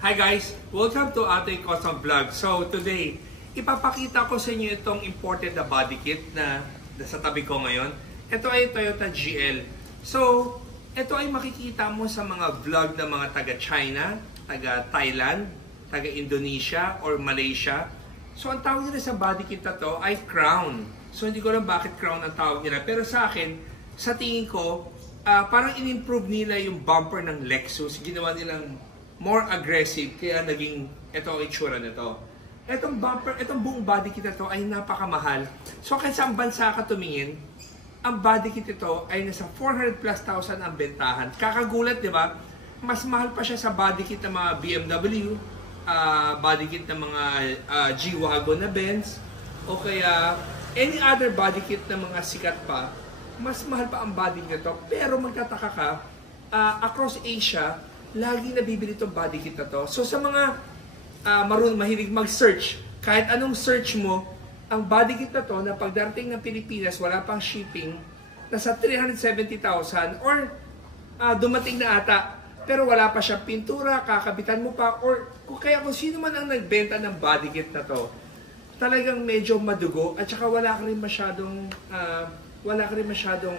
Hi guys! Welcome to Ate Cosmo Vlog. So today, ipapakita ko sa inyo itong imported na body kit na sa tabi ko ngayon. Ito ay Toyota GL. So, ito ay makikita mo sa mga vlog ng mga taga-China, taga-Thailand, taga-Indonesia, or Malaysia. So, ang tawag nila sa body kit na to ay Crown. So, hindi ko alam bakit Crown ang tawag nila. Pero sa akin, sa tingin ko, parang in-improve nila yung bumper ng Lexus. Ginawa nilang more aggressive, kaya naging ito ang itsura nito. Itong bumper, itong buong body kit ito ay napakamahal. So kahit saan bansa ka tumingin, ang body kit ito ay nasa 400 plus thousand ang bentahan. Kakagulat, di ba? Mas mahal pa siya sa body kit ng mga BMW, body kit ng mga G-Wagon na Benz, o kaya any other body kit ng mga sikat pa. Mas mahal pa ang body kit ito. Pero magtataka ka, across Asia, lagi nabibili itong body kit na to. So sa mga mahilig mag-search, kahit anong search mo, ang body kit na to na pagdating ng Pilipinas, wala pang shipping, nasa 370,000 or dumating na ata, pero wala pa siyang pintura, kakabitan mo pa, or kaya kung sino man ang nagbenta ng body kit na to, talagang medyo madugo at saka wala ka rin masyadong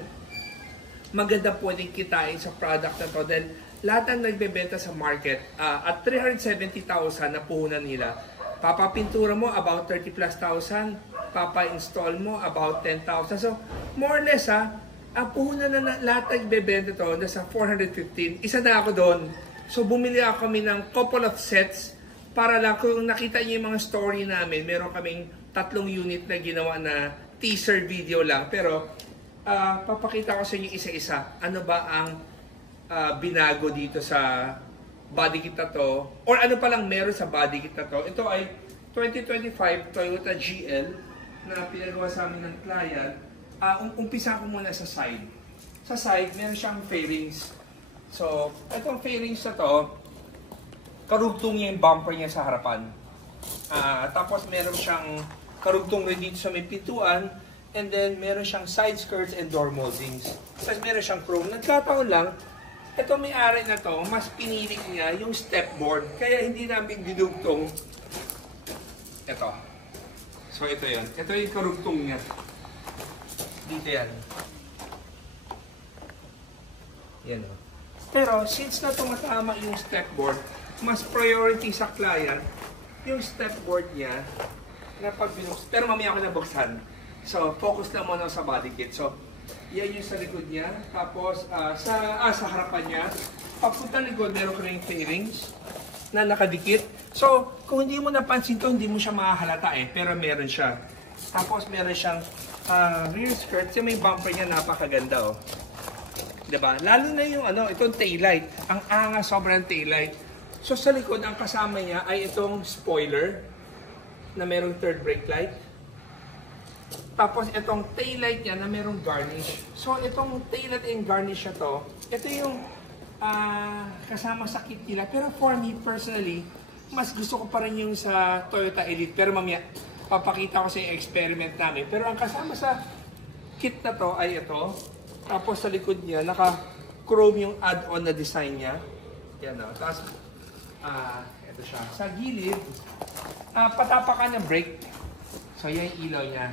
maganda pwedeng kitain sa product na to. Then lahat ang nagbebenta sa market at 370,000 na puhunan nila. Papapintura mo about 30 plus thousand, papa-install mo about 10,000. So more or less ang puhunan na lahat nagbebenta to nasa 415. Isa na ako doon. So bumili ako kami ng couple of sets para lang kung nakita niyo yung mga story namin, meron kaming 3 unit na ginawa na teaser video lang. Pero papakita ko sa inyo isa-isa. Ano ba ang binago dito sa body kit na to, or ano pa lang meron sa body kit na to. Ito ay 2025 Toyota GL na pinagawa sa amin ng client. Umpisa ko muna sa side. Sa side, meron siyang fairings. So, itong fairings na to, karugtong niya yung bumper niya sa harapan. Tapos meron siyang karugtong rin dito sa may pintuan, and then meron siyang side skirts and door moldings. Tapos meron siyang chrome. Nagkataon lang, ito may-ari na to, mas pinili niya yung stepboard. Kaya hindi namin dinugtong ito. So ito yan. Ito yung karugtong niya. Dito yan. Yan o. Pero since na tumatama yung stepboard, mas priority sa client yung stepboard niya na pag binuksan. Pero mamaya ako nabuksan. So focus lang muna sa body kit. So yan yung sa likod niya. Tapos, sa harapan niya, papunta likod, meron ko rin fairings na nakadikit. So, kung hindi mo napansin to, hindi mo siya makahalata pero meron siya. Tapos, meron siyang rear skirt. Yung may bumper niya, napakaganda, Diba? Lalo na yung, itong taillight. Ang angas, sobrang taillight. So, sa likod, ang kasama niya ay itong spoiler na merong third brake light. Tapos itong taillight niya na merong garnish. So itong taillight and garnish na to, ito yung kasama sa kit nila. Pero for me personally, mas gusto ko pa rin yung sa Toyota Elite. Pero mamaya, papakita ko sa yung experiment namin. Pero ang kasama sa kit na to ay ito. Tapos sa likod niya, naka-chrome yung add-on na design niya. Yan o. Tapos, ito siya. Sa gilid, patapakan ng brake. So yan yung ilaw niya.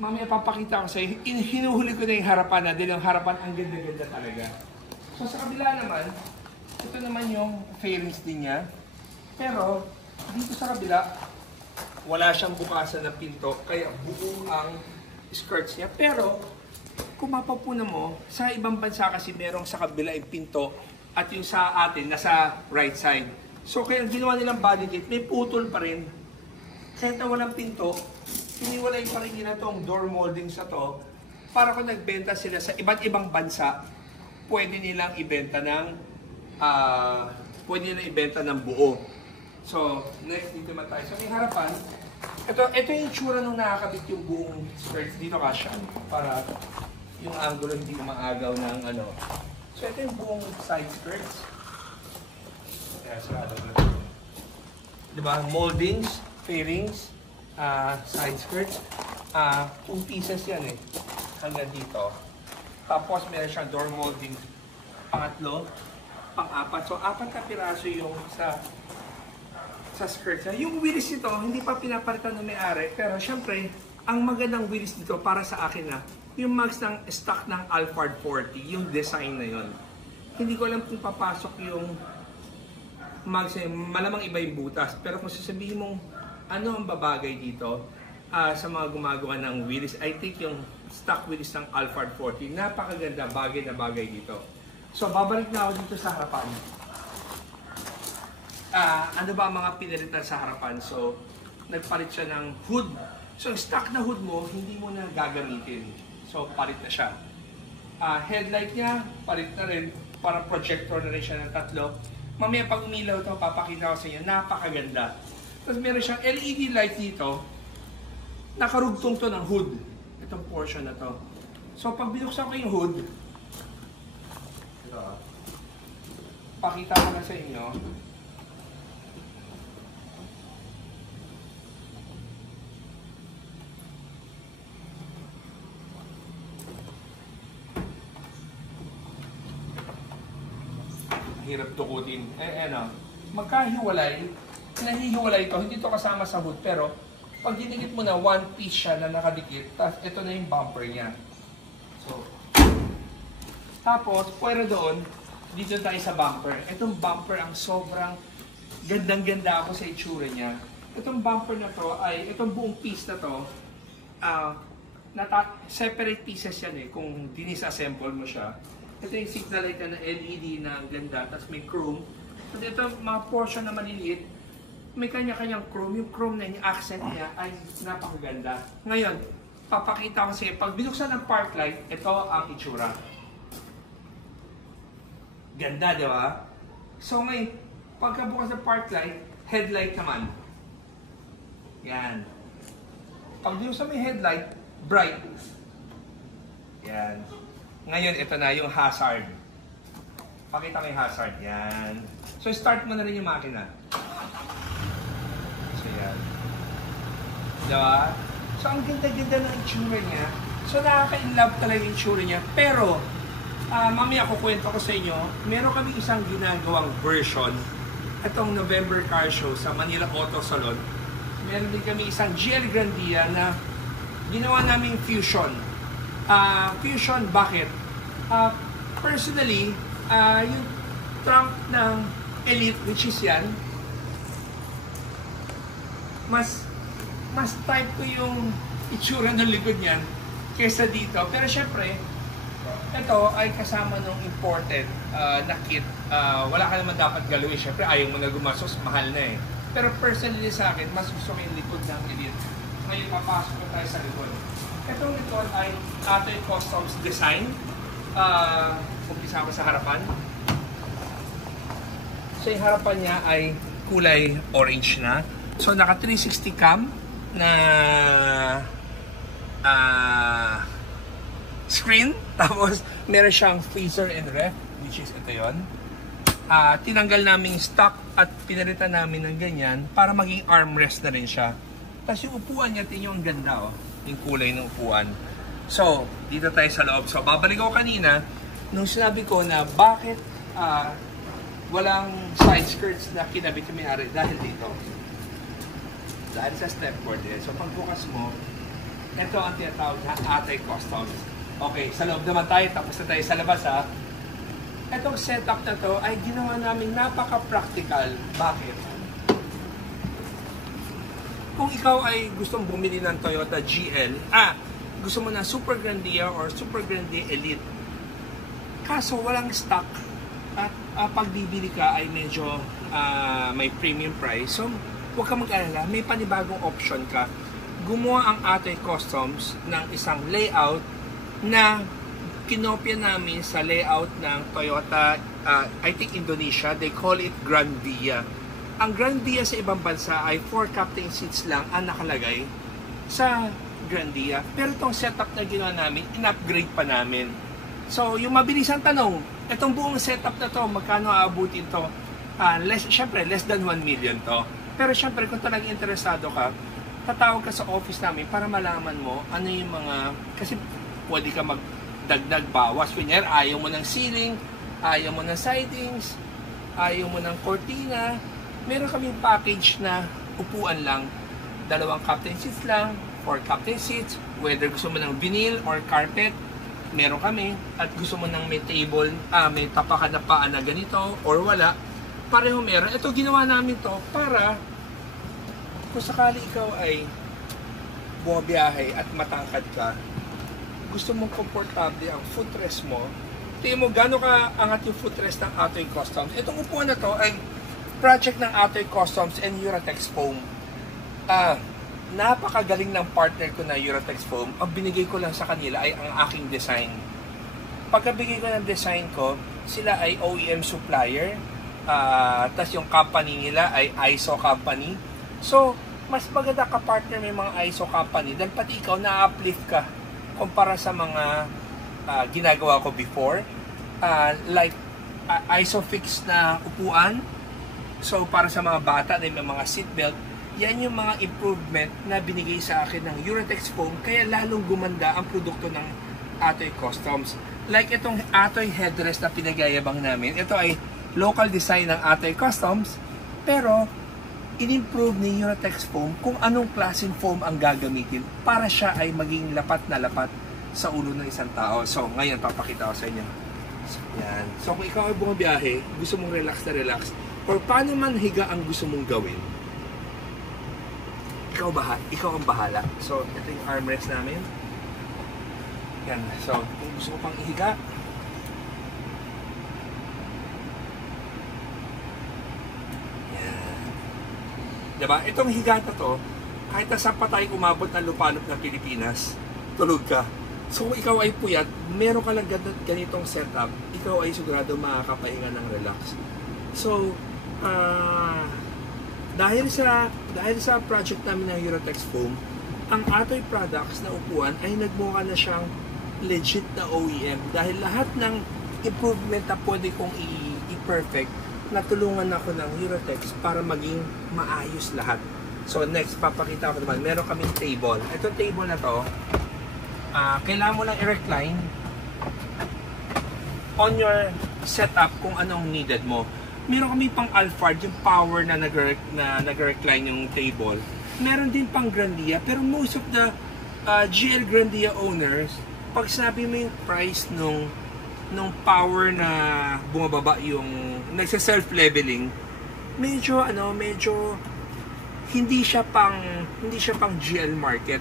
Mamaya papakita ko sa iyo, hinuhuli ko na yung harapan na, dahil yung harapan ang ganda-ganda talaga. So sa kabila naman, ito naman yung fairings din niya. Pero dito sa kabila, wala siyang bukasan na pinto, kaya buo ang skirts niya. Pero kung mapapuna mo, sa ibang bansa kasi merong sa kabila yung pinto at yung sa atin, nasa right side. So kaya ginawa nilang body kit, may putol pa rin. Kahit na walang pinto, hiniwalay pa rin nila itong door moldings na to para kung nagbenta sila sa iba't ibang bansa, pwede nilang ibenta ng buo. So, next dito naman tayo. So, may harapan. Ito yung tsura nung nakakabit yung buong skirts. Dito kasya para yung angulo hindi maagaw ng So, ito yung buong side skirts. Kaya sarado na. Diba? Moldings, fairings, side skirts, 2 pieces yan hanggang dito. Tapos meron siyang door molding pangatlo, pang-apat. So, 4 na piraso yung sa skirt niya. Yung wheels nito, hindi pa pinapalitan ng may-ari. Pero syempre, ang magandang wheels dito para sa akin na, yung mags ng stock ng Alphard 40, yung design na yon. Hindi ko alam kung papasok yung mags na malamang iba yung butas. Pero kung sasabihin mong ano ang babagay dito sa mga gumagawa ng wheels, I think yung stock wheels ng Alphard 40, napakaganda, bagay na bagay dito. So, babalik na ako dito sa harapan. Ano ba ang mga pinalitan sa harapan? So, nagpalit siya ng hood. So, stock na hood mo, hindi mo na gagamitin. So, palit na siya. Headlight niya, palit na rin. Parang projector na rin siya ng 3. Mamaya pag umilaw ito, papakita ko sa inyo, napakaganda. Tapos meron siyang LED light dito. Nakarugtong to ng hood. Itong portion na to. So, pag binuksan ko yung hood, pakita ko na sa inyo. Hirap tukutin. Magkahiwalay, nahihiwalay ito, hindi ito kasama sa hood, pero pag dinikit mo na, one piece siya na nakadikit, tapos ito na yung bumper niya. So, tapos, pwera doon, dito tayo sa bumper. Itong bumper ang sobrang gandang-ganda ako sa itsura niya. Itong bumper na to ay, itong buong piece na to, separate pieces yan kung dinisassemble mo siya. Ito yung signal light na LED na ganda, tapos may chrome. At ito, mga portion na maliliit, may kanya-kanyang chrome. Yung chrome na yung accent niya ay napakaganda. Ngayon, papakita ko sa iyo, pag binuksan ng park light, ito ang itsura. Ganda, di ba? So ngayon, pagkabukas ng park light, headlight naman. Yan. Pag binuksan mo yung headlight, bright. Yan. Ngayon, ito na yung hazard. Pakita mo yung hazard. Yan. So, start mo na rin yung makina. So, yan. Diba? So, ang ganda-ganda ng itsura niya. So, nakaka-inlove talaga yung itsura niya. Pero, mamaya kukwento ko sa inyo, meron kami isang ginagawang version. Itong November Car Show sa Manila Auto Salon. Meron din kami isang GL Grandia na ginawa namin fusion. Fusion, bakit? Personally, yung trunk ng Elite, which is yan, mas type ko yung itsura ng likod niyan kesa dito. Pero syempre, ito ay kasama ng imported na kit. Wala ka naman dapat galawin. Syempre, ayaw mo na gumasos, mahal na eh. Pero personally sa akin, mas gusto ko yung likod ng Elite. Ngayon, papasok ko tayo sa likod. Itong likod ay Atoy Customs design. Umpisa ko sa harapan. So yung harapan niya ay kulay orange na. So naka 360 cam na screen. Tapos meron siyang freezer and ref, which is ito yun. Tinanggal namin yung stock at pinalitan namin ng ganyan para maging armrest na rin siya. Tapos yung upuan niya, tingnan yung ganda yung kulay ng upuan. So, dito tayo sa loob. So, babalik ako kanina nung sinabi ko na bakit walang side skirts na kinabit yung may-ari dahil dito. Dahil sa stepboard din. So, pagbukas mo, ito ang tinatawag na Atoy Customs. Okay, sa loob naman tayo. Tapos na tayo sa labas ha. Itong setup na to ay ginawa namin napaka-practical. Bakit? Kung ikaw ay gustong bumili ng Toyota GL, gusto mo na Super Grandia or Super Grandia Elite, kaso walang stock at pag bibili ka ay medyo may premium price, so huwag ka mag-alala, may panibagong option ka. Gumawa ang Atoy Customs ng isang layout na kinopya namin sa layout ng Toyota, I think Indonesia, they call it Grandia. Ang Grandia sa ibang bansa ay 4 captain seats lang ang nakalagay sa Grandia. Pero itong setup na ginawa namin, in-upgrade pa namin. So, yung mabilisang tanong, itong buong setup na to, magkano aabutin to? Siyempre, less than 1 million to. Pero siyempre, kung talagang interesado ka, tatawag ka sa office namin para malaman mo ano yung mga, kasi pwede ka magdagdag bawas. Kunyari, ayaw mo ng ceiling, ayaw mo ng sidings, ayaw mo ng cortina, meron kaming package na upuan lang, 2 captain seats lang, 4 captain seats, whether gusto mo ng vinyl or carpet, meron kami. At gusto mo ng may table, may tapakan na paa na ganito or wala, pareho meron. Ito ginawa namin to para kung sakali ikaw ay bumabiyahe at matangkad ka, gusto mong komportable ang footrest mo, tingin mo gano'n ka angat yung footrest ng Atoy Customs. Itong upuan na to ay project ng Atoy Customs and Uratex Foam. Napakagaling ng partner ko na Uratex Foam. Ang binigay ko lang sa kanila ay ang aking design. Pagkabigay ko ng design ko, sila ay OEM supplier. Tas yung company nila ay ISO company. So, mas maganda ka partner may mga ISO company dahil pati ikaw na-uplift ka kumpara sa mga ginagawa ko before. Like ISOFIX na upuan. So, para sa mga bata na may mga seatbelt, yan yung mga improvement na binigay sa akin ng Uratex Foam, kaya lalong gumanda ang produkto ng Atoy Customs. Like itong Atoy headrest na pinagayabang namin, ito ay local design ng Atoy Customs, pero in-improve ni Uratex Foam kung anong klaseng foam ang gagamitin para siya ay maging lapat na lapat sa ulo ng isang tao. So, ngayon papakita ko sa inyo. Yan. So, kung ikaw ay bumabiyahe, gusto mong relax na relax, or paano man higa ang gusto mong gawin, ikaw ang bahala. So, ito yung armrest namin. Yan. So, kung gusto mo pang ihiga, yan. Diba? Itong higa na to, kahit nasa pa tayo umabot ng lupalop ng Pilipinas, tulog ka. So, kung ikaw ay puyat, meron ka lang ganitong setup, ikaw ay sigurado makakapahinga ng relax. So, dahil sa project namin ng Uratex Foam, ang Atoy products na upuan ay nagmukha na siyang legit na OEM dahil lahat ng improvement na pwede kong i-perfect, natulungan ako ng Uratex para maging maayos lahat. So next, papakita ko naman, meron kaming table. Itong table na to, kailangan mo lang i-recline on your setup kung anong needed mo. Meron kami pang Alphard, yung power na nag-recline yung table. Meron din pang Grandia, pero most of the GL Grandia owners, pag sabi mo yung price nung power na bumababa yung nagsa-self-leveling, medyo hindi siya pang GL market.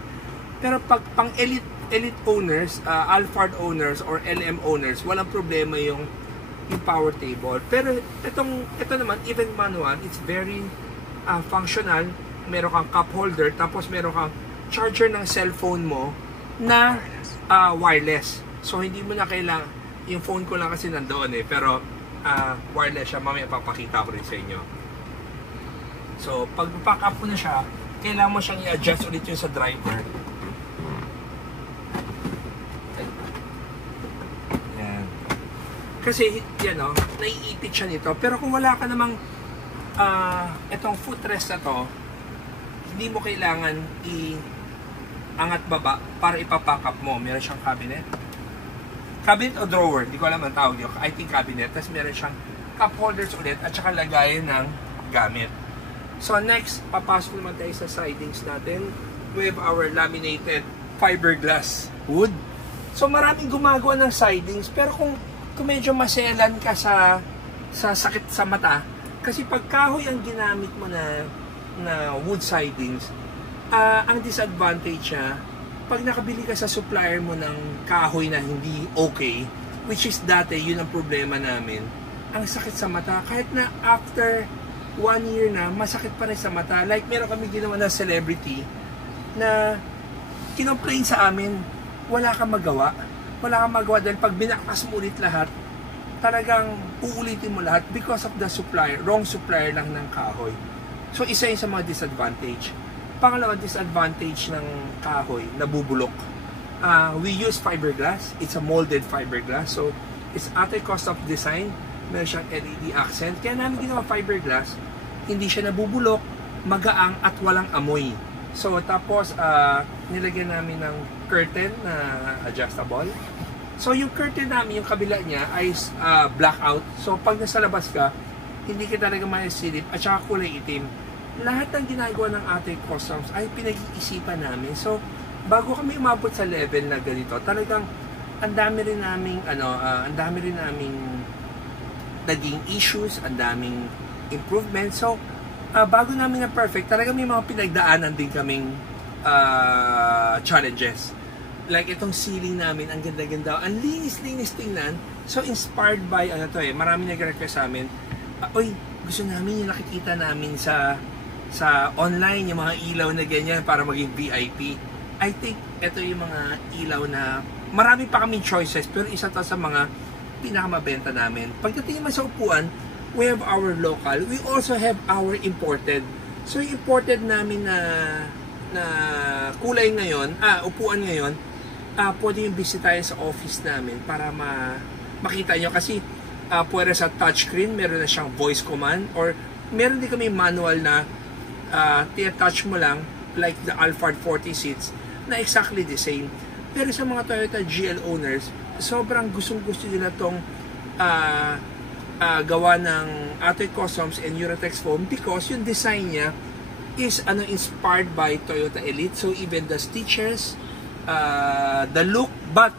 Pero pag pang elite owners, Alphard owners or LM owners, walang problema yung power table. Pero ito naman, even manual, it's very functional. Meron kang cup holder, tapos meron kang charger ng cellphone mo na wireless. So hindi mo na kailangan, yung phone ko lang kasi nandoon pero wireless siya. Mamaya papakita ko rin sa inyo. So pag pack up mo na siya, kailangan mo siyang i-adjust ulit yung sa driver. Kasi, naiipit siya nito. Pero kung wala ka namang itong footrest na to, hindi mo kailangan i-angat baba para ipapack up mo. Meron siyang cabinet. Cabinet o drawer, hindi ko alam ang tawag yun. I think cabinet. Tapos meron siyang cup holders ulit at saka lagayan ng gamit. So next, papasok naman tayo sa sidings natin. We have our laminated fiberglass wood. So maraming gumagawa ng sidings, pero kung medyo maselan ka sa sakit sa mata, kasi pag kahoy ang ginamit mo na wood sidings, ang disadvantage niya, pag nakabili ka sa supplier mo ng kahoy na hindi okay, which is dati, yun ang problema namin, ang sakit sa mata, kahit na after 1 year na, masakit pa rin sa mata. Like, meron kami ginawa na celebrity na kinocomplain sa amin, wala kang magawa dahil pag binakas mo ulit lahat, talagang uulitin mo lahat because of the supplier, wrong supplier lang ng kahoy. So isa yun sa mga disadvantage. Pangalawa, disadvantage ng kahoy, nabubulok. We use fiberglass, it's a molded fiberglass, so it's at a cost of design, meron siyang LED accent, kaya namin ginawa fiberglass, hindi siya nabubulok, magaang at walang amoy. So tapos nilagyan namin ng curtain na adjustable. So yung curtain namin, yung kabila niya ay blackout. So pag nasa labas ka, hindi ka talaga maisilip at saka kulay itim. Lahat ng ginagawa ng ating customs ay pinag-iisipan namin. So bago kami umabot sa level na ganito, talagang ang dami rin naming naging issues, ang daming improvements. So bago namin na perfect, talagang may mga pinagdaanan din kaming challenges. Like itong ceiling namin, ang ganda-ganda, ang linis-linis tingnan. So inspired by marami nag-request sa amin. Oy, gusto namin yung nakikita namin sa online, yung mga ilaw na ganyan para maging VIP. I think ito yung mga ilaw na marami pa kaming choices, pero isa to sa mga pinakamabenta namin. Pagdating naman sa upuan, we have our local, we also have our imported. So yung imported namin na kulay ngayon, upuan ngayon, pwede yung bisitahin sa office namin para makita nyo. Kasi pwede sa touchscreen, meron na siyang voice command, or meron din kami manual na tia-touch mo lang, like the Alphard 40 seats, na exactly the same. Pero sa mga Toyota GL owners, sobrang gustong-gusto nila tong gawa ng Atoy Customs and Eurotex foam because yung design niya is inspired by Toyota Elite. So even the stitches, the look, but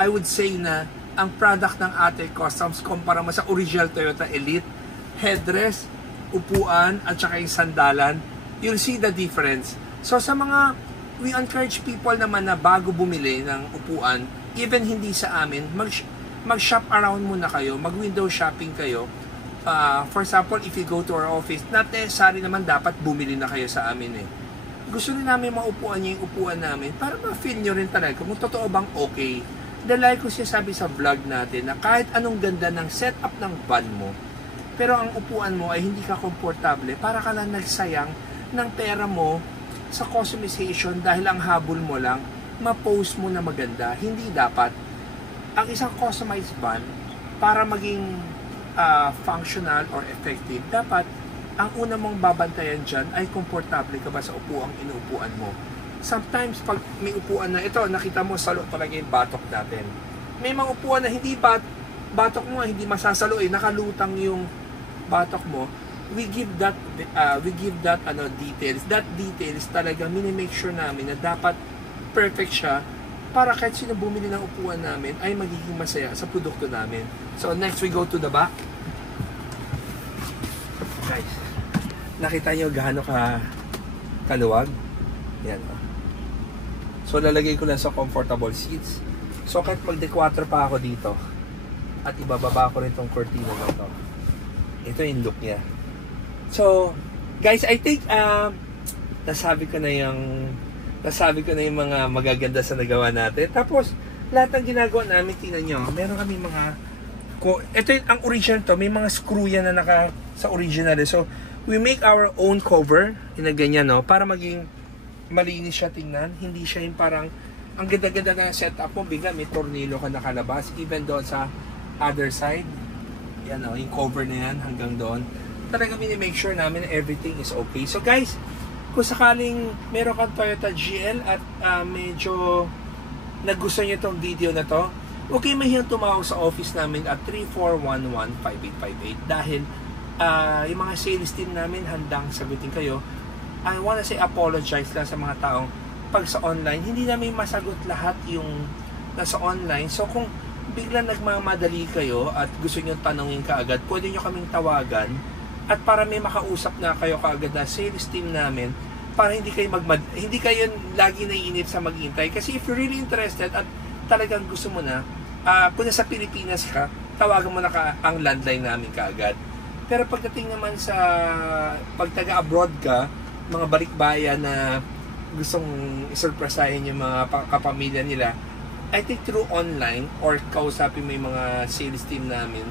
I would say na ang product ng Atoy Customs kumpara mo sa original Toyota Elite, headrest, upuan, at saka yung sandalan, you'll see the difference. So sa mga, we encourage people naman na bago bumili ng upuan, even hindi sa amin, mag-shop around muna kayo, mag-window shopping kayo. For example, if you go to our office, not necessary naman dapat bumili na kayo sa amin eh. Gusto rin namin maupuan nyo yung upuan namin para ma-feel nyo rin talaga kung totoo bang okay. Dahil like ko siya sabi sa vlog natin na kahit anong ganda ng setup ng van mo, pero ang upuan mo ay hindi ka komportable, para ka lang nagsayang ng pera mo sa customization dahil ang habol mo lang ma-post mo na maganda. Hindi dapat. Ang isang customized van, para maging functional or effective, dapat ang una mong babantayan dyan ay komportable ka ba sa upuang inuupuan mo. Sometimes pag may upuan na ito, nakita mo salo talaga yung batok natin. May mga upuan na hindi batok mo, hindi masasalo nakalutang yung batok mo. We give that details. That details talaga mini-make sure namin na dapat perfect siya para kahit sino bumili ng upuan namin ay magiging masaya sa produkto namin. So next we go to the back. Guys, nakita nyo gaano kaluwag? Yan. So lalagay ko lang sa comfortable seats. So kahit mag-declutter pa ako dito at ibababa ko rin tong cortina na to. Ito yung look niya. So, guys, I think nasabi ko na yung mga magaganda sa nagawa natin. Tapos, lahat ng ginagawa namin, tingnan nyo, meron kami ito ang original to, may mga screw yan na naka sa original. So, we make our own cover, na ganyan, no, para maging malinis siya tingnan. Hindi siya yung parang, ang ganda-ganda na setup mo, bigla may tornilyo ka nakalabas, even doon sa other side. Yan, no, yung cover na yan, hanggang doon. Talaga mini-make sure namin na everything is okay. So guys, kung sakaling meron kang Toyota GL at medyo nagustuhan nyo itong video na to, huwag kayo mahihiyang tumawag sa office namin at 3411-5858 dahil yung mga sales team namin handang sagutin kayo. I wanna say apologize lang sa mga taong pag sa online, hindi namin masagot lahat yung nasa online. So kung biglang nagmamadali kayo at gusto nyo tanongin kaagad, pwede nyo kaming tawagan at para may makausap na kayo kaagad na sales team namin para hindi kayo lagi naiinip sa maghintay. Kasi if you're really interested at talagang gusto mo na, kung nasa Pilipinas ka, tawagan mo na ang landline namin kaagad. Pero pagdating naman sa pag taga-abroad ka, mga balikbayan na gustong isurpresahin yung mga kapamilya nila, I think through online or kausapin mo yung mga sales team namin,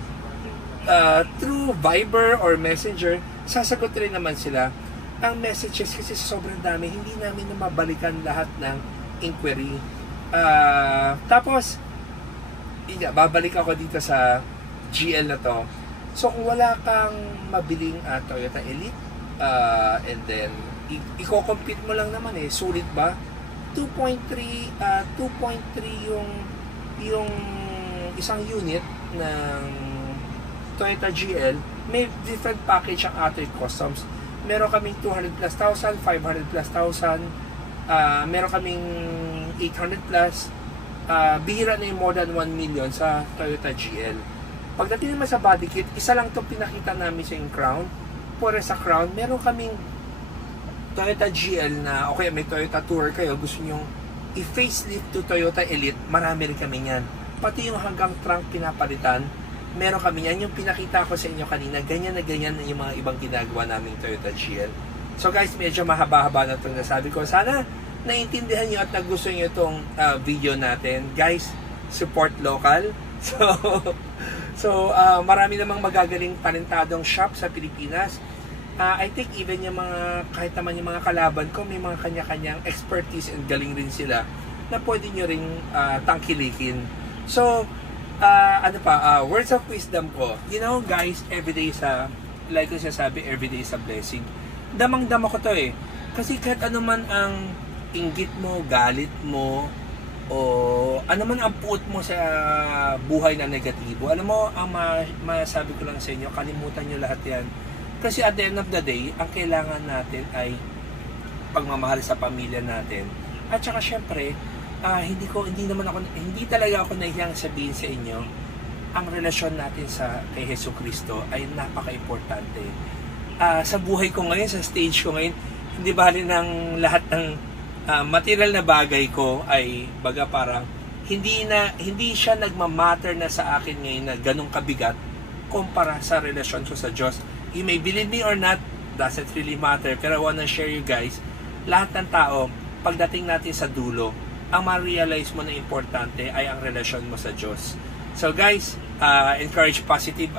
through Viber or Messenger, sasagot rin naman sila. Ang messages kasi sobrang dami, hindi namin na mabalikan lahat ng inquiry. Tapos, babalik ako dito sa GL na to. So, kung wala kang mabiling Toyota Elite, and then, i-compete mo lang naman sulit ba? 2.3 yung isang unit ng Toyota GL, may different package ang ating customs. Meron kaming 200 plus thousand, 500 plus thousand, meron kaming 800 plus, bihira na yung more than 1 million sa Toyota GL. Pagdating naman sa body kit, isa lang itong pinakita namin sa yung Crown. Pura sa Crown, meron kaming Toyota GL na, okay, may Toyota Tour kayo, gusto nyo i-facelift to Toyota Elite, marami rin kami yan. Pati yung hanggang trunk pinapalitan, meron kami yan. Yung pinakita ko sa inyo kanina, ganyan na ganyan na yung mga ibang ginagawa naming Toyota GL. So guys, medyo mahaba-haba na itong nasabi ko. Sana naiintindihan nyo at nagustuhan nyo itong video natin. Guys, support local. So marami namang magagaling talentadong shop sa Pilipinas. I think even yung mga, kahit naman yung mga kalaban ko, may mga kanya-kanyang expertise and galing rin sila na pwede nyo ring tangkilikin. So, words of wisdom ko. You know guys, everyday sa, like ko siya sabi, everyday is a blessing. Damang-dama ko to eh. Kasi kahit ano man ang inggit mo, galit mo, o ano man ang puot mo sa buhay na negatibo, alam mo, ang masasabi ko lang sa inyo, kalimutan nyo lahat yan. Kasi at the end of the day, ang kailangan natin ay pagmamahal sa pamilya natin. At saka syempre, hindi talaga ako nahihiyang sabihin sa inyo, ang relasyon natin kay Jesucristo ay napaka-importante. Sa buhay ko ngayon, sa stage ko ngayon, hindi bali ng lahat ng material na bagay ko ay baga parang hindi siya nagmamatter na sa akin ngayon na ganong kabigat kumpara sa relasyon ko sa Diyos. You may believe me or not, doesn't really matter. Pero I wanna share you guys, lahat ng tao, pagdating natin sa dulo, ang ma-realize mo na importante ay ang relasyon mo sa Diyos. So guys, encourage positive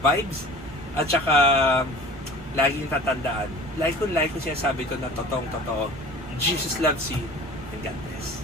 vibes, at saka laging tatandaan. Like ko sinasabi ko na totoong-totoo. Jesus loves you, and God bless.